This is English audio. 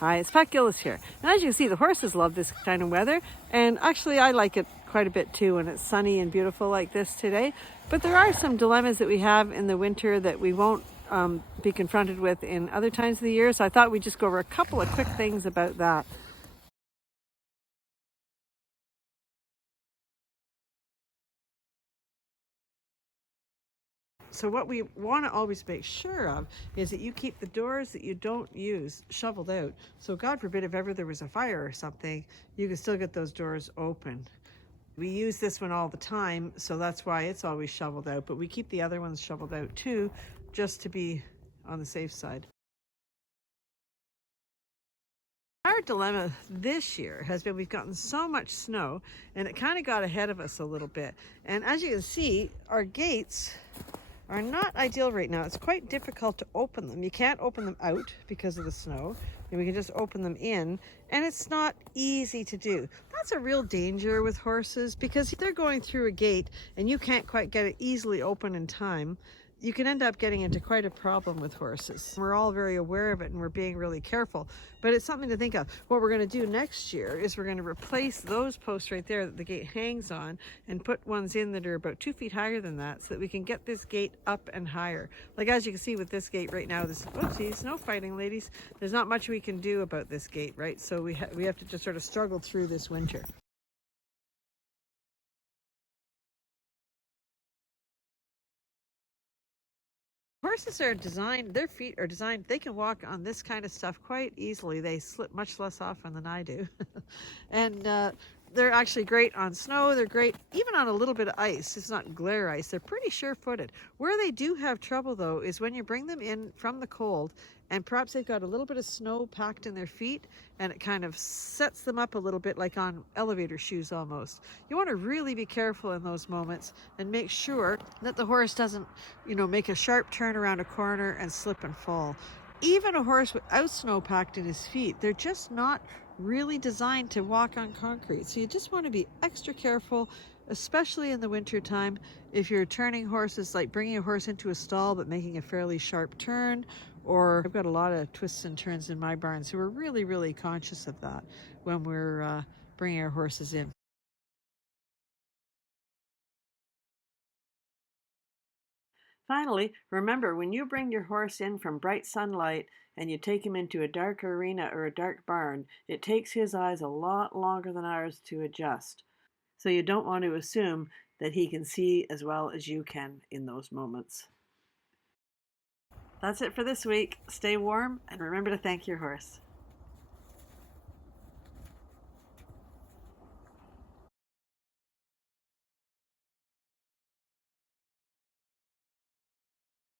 Hi, it's Pat Gillis here. And as you can see, the horses love this kind of weather. And actually, I like it quite a bit too when it's sunny and beautiful like this today. But there are some dilemmas that we have in the winter that we won't be confronted with in other times of the year. So I thought we'd just go over a couple of quick things about that. So what we want to always make sure of is that you keep the doors that you don't use shoveled out. So God forbid if ever there was a fire or something, you can still get those doors open. We use this one all the time, so that's why it's always shoveled out, but we keep the other ones shoveled out too, just to be on the safe side. Our dilemma this year has been we've gotten so much snow and it kind of got ahead of us a little bit. And as you can see, our gates are not ideal right now. It's quite difficult to open them. You can't open them out because of the snow, and we can just open them in, and it's not easy to do. That's a real danger with horses because if they're going through a gate and you can't quite get it easily open in time, you can end up getting into quite a problem with horses. We're all very aware of it and we're being really careful, but it's something to think of. What we're going to do next year is we're going to replace those posts right there that the gate hangs on and put ones in that are about 2 feet higher than that so that we can get this gate up and higher. Like as you can see with this gate right now, this, oopsies, no fighting ladies. There's not much we can do about this gate, right? So we have to just sort of struggle through this winter. Horses are designed, their feet are designed, they can walk on this kind of stuff quite easily. They slip much less often than I do. And they're actually great on snow. They're great even on a little bit of ice. It's not glare ice. They're pretty sure-footed. Where they do have trouble though is when you bring them in from the cold and perhaps they've got a little bit of snow packed in their feet and it kind of sets them up a little bit like on elevator shoes almost. You want to really be careful in those moments and make sure that the horse doesn't, make a sharp turn around a corner and slip and fall. Even a horse without snow packed in his feet, they're just not really designed to walk on concrete. So you just want to be extra careful, especially in the winter time. If you're turning horses, like bringing a horse into a stall but making a fairly sharp turn, or I've got a lot of twists and turns in my barn, so we're really, really conscious of that when we're bringing our horses in. Finally, remember when you bring your horse in from bright sunlight and you take him into a dark arena or a dark barn, it takes his eyes a lot longer than ours to adjust. So you don't want to assume that he can see as well as you can in those moments. That's it for this week. Stay warm and remember to thank your horse.